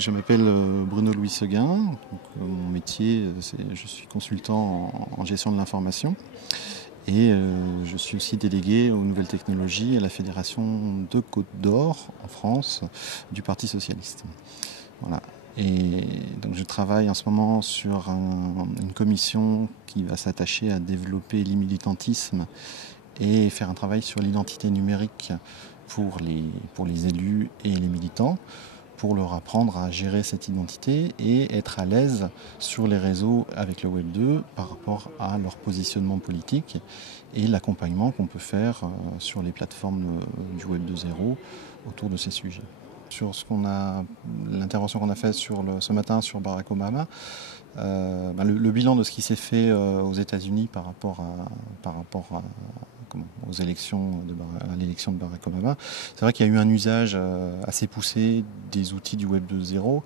Je m'appelle Bruno Louis Seguin. Donc, mon métier, je suis consultant en gestion de l'information et je suis aussi délégué aux nouvelles technologies à la Fédération de Côte d'Or en France du Parti socialiste. Voilà. Et donc je travaille en ce moment sur une commission qui va s'attacher à développer l'e-militantisme et faire un travail sur l'identité numérique pour les élus et les militants, pour leur apprendre à gérer cette identité et être à l'aise sur les réseaux avec le Web 2 par rapport à leur positionnement politique et l'accompagnement qu'on peut faire sur les plateformes du Web 2.0 autour de ces sujets. Sur l'intervention qu'on a faite ce matin sur Barack Obama, le bilan de ce qui s'est fait aux États-Unis par rapport aux élections à l'élection de Barack Obama. C'est vrai qu'il y a eu un usage assez poussé des outils du Web 2.0,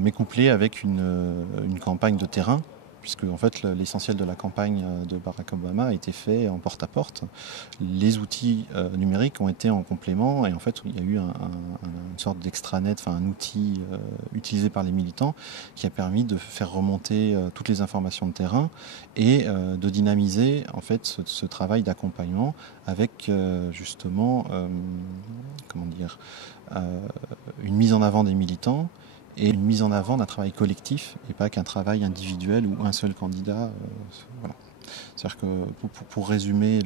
mais couplé avec une campagne de terrain, puisque en fait l'essentiel de la campagne de Barack Obama a été fait en porte-à-porte. Les outils numériques ont été en complément et en fait il y a eu une sorte d'extranet, un outil utilisé par les militants qui a permis de faire remonter toutes les informations de terrain et de dynamiser en fait ce travail d'accompagnement avec justement une mise en avant des militants et une mise en avant d'un travail collectif et pas qu'un travail individuel ou un seul candidat. Voilà. C'est-à-dire que pour résumer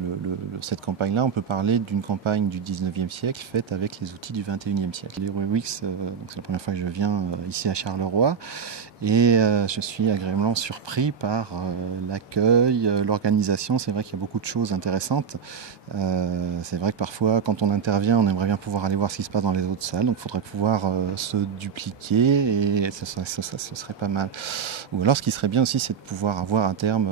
cette campagne-là, on peut parler d'une campagne du 19e siècle faite avec les outils du 21e siècle. Les WebEx, c'est la première fois que je viens ici à Charleroi et je suis agréablement surpris par l'accueil, l'organisation. C'est vrai qu'il y a beaucoup de choses intéressantes. C'est vrai que parfois, quand on intervient, on aimerait bien pouvoir aller voir ce qui se passe dans les autres salles. Donc il faudrait pouvoir se dupliquer et ce serait pas mal. Ou alors ce qui serait bien aussi, c'est de pouvoir avoir à terme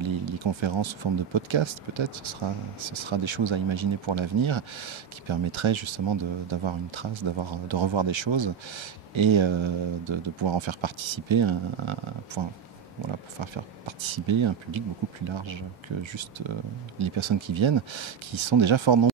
les conférences sous forme de podcast, peut-être. Ce sera des choses à imaginer pour l'avenir qui permettraient justement d'avoir une trace, de revoir des choses et de pouvoir en faire participer pour faire participer un public beaucoup plus large que juste les personnes qui viennent, qui sont déjà fort nombreuses.